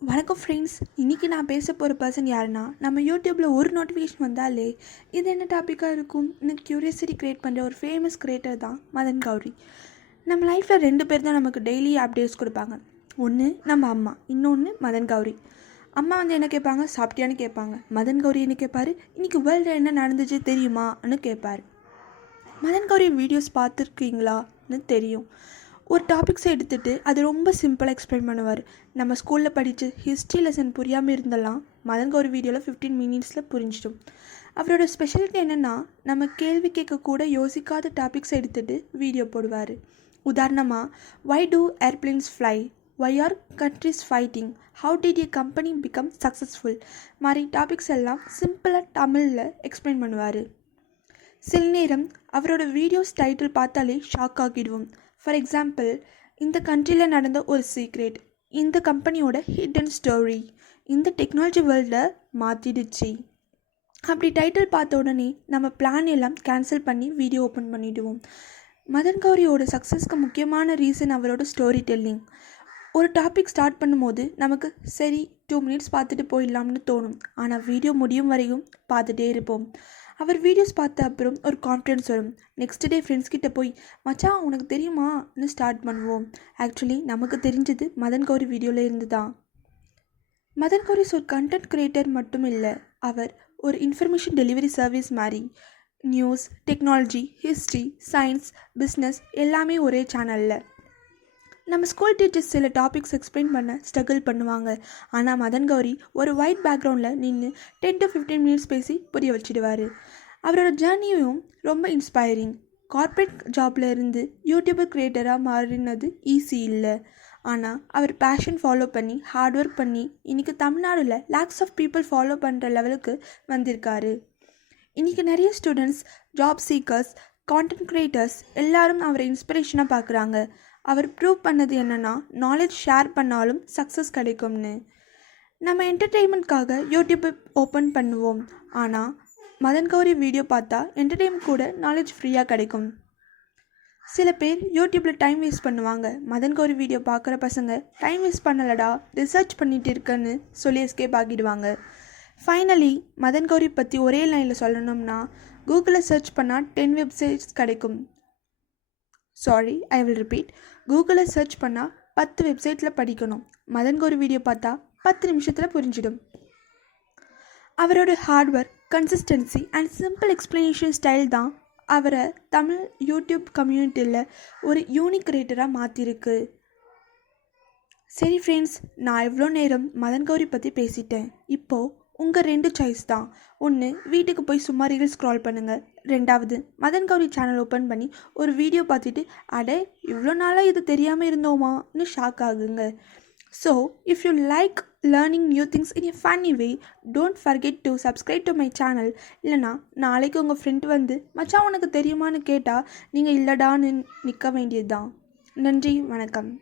வணக்கம் ஃப்ரெண்ட்ஸ். இன்றைக்கி நான் பேச போகிற பர்சன் யாருன்னா, நம்ம யூடியூப்பில் ஒரு நோட்டிஃபிகேஷன் வந்தாலே இது என்ன டாப்பிக்காக இருக்கும்னு க்யூரியாசிட்டி க்ரியேட் பண்ணுற ஒரு ஃபேமஸ் க்ரியேட்டர் தான் மதன் கௌரி. நம்ம லைஃப்பில் 2 பேர் தான் நமக்கு டெய்லி அப்டேட்ஸ் கொடுப்பாங்க. ஒன்று நம்ம அம்மா, இன்னொன்று மதன் கௌரி. அம்மா என்ன கேட்பாங்க, சாப்பிட்டியான்னு கேட்பாங்க. மதன் கௌரி என்ன கேட்பார், இன்றைக்கி வேர்ல்டில் என்ன நடந்துச்சு தெரியுமான்னு கேட்பார். மதன் கௌரி வீடியோஸ் பார்த்துருக்கீங்களான்னு தெரியும். ஒரு டாபிக்ஸை எடுத்துகிட்டு அது ரொம்ப சிம்பிளாக எக்ஸ்பிளைன் பண்ணுவார். நம்ம ஸ்கூலில் படித்து ஹிஸ்ட்ரி லெசன் புரியாமல் இருந்தெல்லாம் மதன் கௌரி வீடியோவில் 15 மினிட்ஸில் புரிஞ்சிடும். அவரோட ஸ்பெஷாலிட்டி என்னென்னா, நம்ம கேள்வி கேட்கக்கூட யோசிக்காத டாபிக்ஸை எடுத்துகிட்டு வீடியோ போடுவார். உதாரணமாக, why do airplanes fly, why are countries fighting, how did a company become successful மாதிரி டாபிக்ஸ் எல்லாம் சிம்பிளாக தமிழில் எக்ஸ்பிளைன் பண்ணுவார். சில நேரம் அவரோட வீடியோஸ் டைட்டில் பார்த்தாலே ஷாக் ஆகிடுவோம். ஃபார் எக்ஸாம்பிள், இந்த கண்ட்ரியில் நடந்த ஒரு சீக்ரெட், இந்த கம்பெனியோட ஹிடன் ஸ்டோரி, இந்த டெக்னாலஜி வேர்ல்டில் மாற்றிடுச்சு. அப்படி டைட்டில் பார்த்த உடனே நம்ம பிளான் எல்லாம் கேன்சல் பண்ணி வீடியோ ஓப்பன் பண்ணிவிடுவோம். மதன் கௌரியோட சக்ஸஸ்க்கு முக்கியமான ரீசன் அவரோட ஸ்டோரி டெல்லிங். ஒரு டாபிக் ஸ்டார்ட் பண்ணும்போது நமக்கு சரி 2 மினிட்ஸ் பார்த்துட்டு போயிடலாம்னு தோணும். ஆனால் வீடியோ முடியும் வரையும் பார்த்துட்டே இருப்போம். அவர் வீடியோஸ் பார்த்த அப்புறம் ஒரு கான்ஃபிடன்ஸ் வரும். நெக்ஸ்ட் டே ஃப்ரெண்ட்ஸ் கிட்ட போய் மச்சான் உனக்கு தெரியுமான்னு ஸ்டார்ட் பண்ணுவோம். ஆக்சுவலி நமக்கு தெரிஞ்சது மதன் கௌரி வீடியோவில் இருந்து தான். மதன் கௌரி ஒரு கண்டென்ட் கிரியேட்டர் மட்டும் இல்லை, அவர் ஒரு இன்ஃபர்மேஷன் டெலிவரி சர்வீஸ் மாதிரி. News, technology, history, science, business எல்லாமே ஒரே சேனலில். நம்ம ஸ்கூல் டீச்சர்ஸ் சில டாபிக்ஸ் எக்ஸ்பிளைன் பண்ண ஸ்ட்ரகிள் பண்ணுவாங்க. ஆனால் மதன் கௌரி ஒரு ஒயிட் பேக்ரவுண்டில் நின்று 10 to 15 மினிட்ஸ் பேசி புரிய வச்சுடுவார். அவரோட ஜேர்னியும் ரொம்ப இன்ஸ்பைரிங். கார்ப்பரேட் ஜாப்பில் இருந்து யூடியூபர் க்ரியேட்டராக மாறினது ஈஸி இல்லை. ஆனால் அவர் பேஷன் ஃபாலோ பண்ணி ஹார்ட் ஒர்க் பண்ணி இன்றைக்கி தமிழ்நாடுல லேக்ஸ் ஆஃப் பீப்புள் ஃபாலோ பண்ணுற லெவலுக்கு வந்திருக்காரு. இன்றைக்கி நிறைய students, job seekers, content creators எல்லாரும் அவரை இன்ஸ்பிரேஷனாக பார்க்குறாங்க. அவர் ப்ரூவ் பண்ணது என்னென்னா, நாலேஜ் ஷேர் பண்ணாலும் சக்ஸஸ் கிடைக்கும்னு. நம்ம என்டர்டெயின்மெண்ட்காக யூடியூப்பை ஓப்பன் பண்ணுவோம். ஆனால் மதன் கௌரி வீடியோ பார்த்தா என்டர்டெயின்மெண்ட் கூட நாலேஜ் ஃப்ரீயாக கிடைக்கும். சில பேர் யூடியூப்பில் டைம் வேஸ்ட் பண்ணுவாங்க. மதன் கௌரி வீடியோ பார்க்குற பசங்க டைம் வேஸ்ட் பண்ணலடா, ரிசர்ச் பண்ணிட்டு இருக்கேன்னு சொல்லி எஸ்கேப் ஆகிடுவாங்க. ஃபைனலி மதன் கௌரி பற்றி ஒரே லைனில் சொல்லணும்னா, கூகுளில் சர்ச் பண்ணால் 10 வெப்சைட்ஸ் கிடைக்கும். Sorry, I will repeat. கூகுளில் சர்ச் பண்ணால் 10 வெப்சைட்டில் படிக்கணும். மதன் கௌரி வீடியோ பார்த்தா 10 நிமிஷத்தில் புரிஞ்சிடும். அவரோட hard work, consistency and simple explanation style தான் அவரை தமிழ் யூடியூப் கம்யூனிட்டியில் ஒரு யூனிக் கிரியேட்டராக மாற்றிருக்கு. சரி ஃப்ரெண்ட்ஸ், நான் இவ்வளோ நேரம் மதன் கௌரி பற்றி பேசிட்டேன். இப்போது உங்கள் 2 சாய்ஸ் தான். ஒன்று, வீட்டுக்கு போய் சும்மா ரீல்ஸ் ஸ்க்ரால் பண்ணுங்கள். 2வது, மதன் கௌரி சேனல் ஓப்பன் பண்ணி ஒரு வீடியோ பார்த்துட்டு அடே இவ்வளோ நாளாக இது தெரியாமல் இருந்தோமான்னு ஷாக் ஆகுங்க. So if you like learning new things in a funny way, don't forget to subscribe to my channel. இல்லைனா நாளைக்கு உங்கள் ஃப்ரெண்ட் வந்து மச்சான் உனக்கு தெரியுமான்னு கேட்டால் நீங்கள் இல்லடான்னு நிற்க வேண்டியது தான். நன்றி, வணக்கம்.